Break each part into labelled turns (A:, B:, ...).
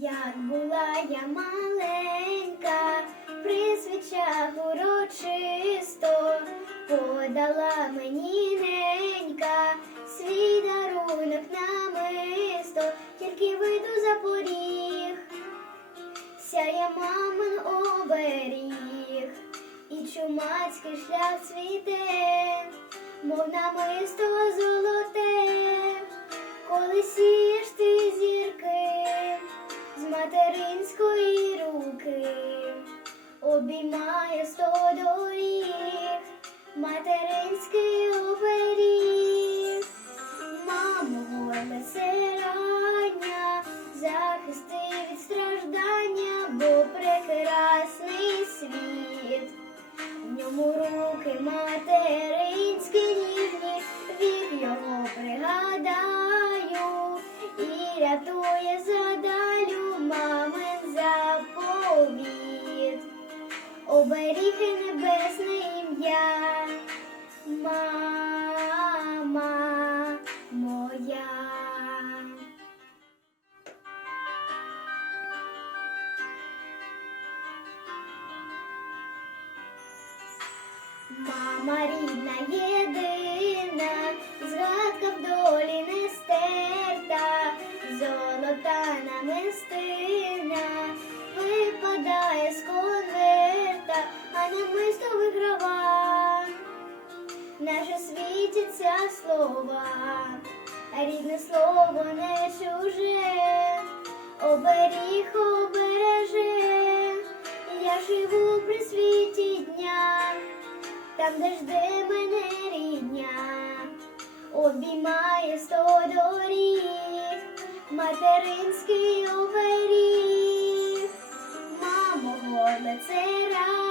A: Як була я маленька, при свічах урочисто подала мені ненька. Свій дарунок намисто, тільки вийду за поріг, сяє мамин оберіг, і чумацький шлях цвіте, мов намисто золоте, коли сієш обіймає сто доріг, материнський оберіг, мамо, горле рання, захисти від страждання, бо прекрасний світ. В ньому руки материнські ніжні, вік його пригадаю і рятує задалю мамин заповіт, оберіги небесне ім'я, мама моя. Мама рідна єдина, Наше світяться слова, рідне слово не чуже, оберіг обереже, я живу при світі дня. Там, де жде мене рідня, обіймає сто доріг, материнський оберіг, мамо, горле це рання,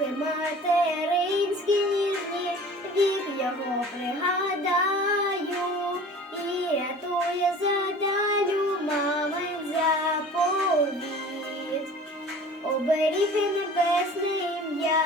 A: руки материнські ніжні, вік його пригадаю. І рятує задалю мамин заповіт, оберіги небесне ім'я,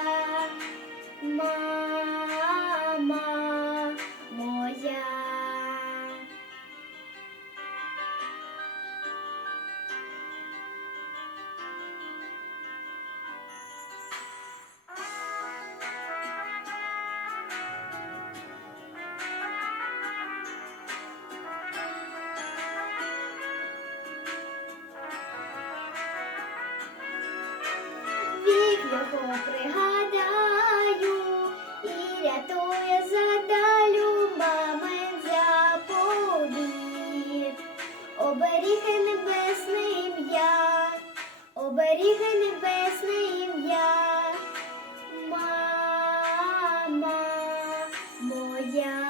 A: його пригадаю і рятує задалю мамин заповіт. Оберіги небесне ім'я, оберіги небесне ім'я, мама моя.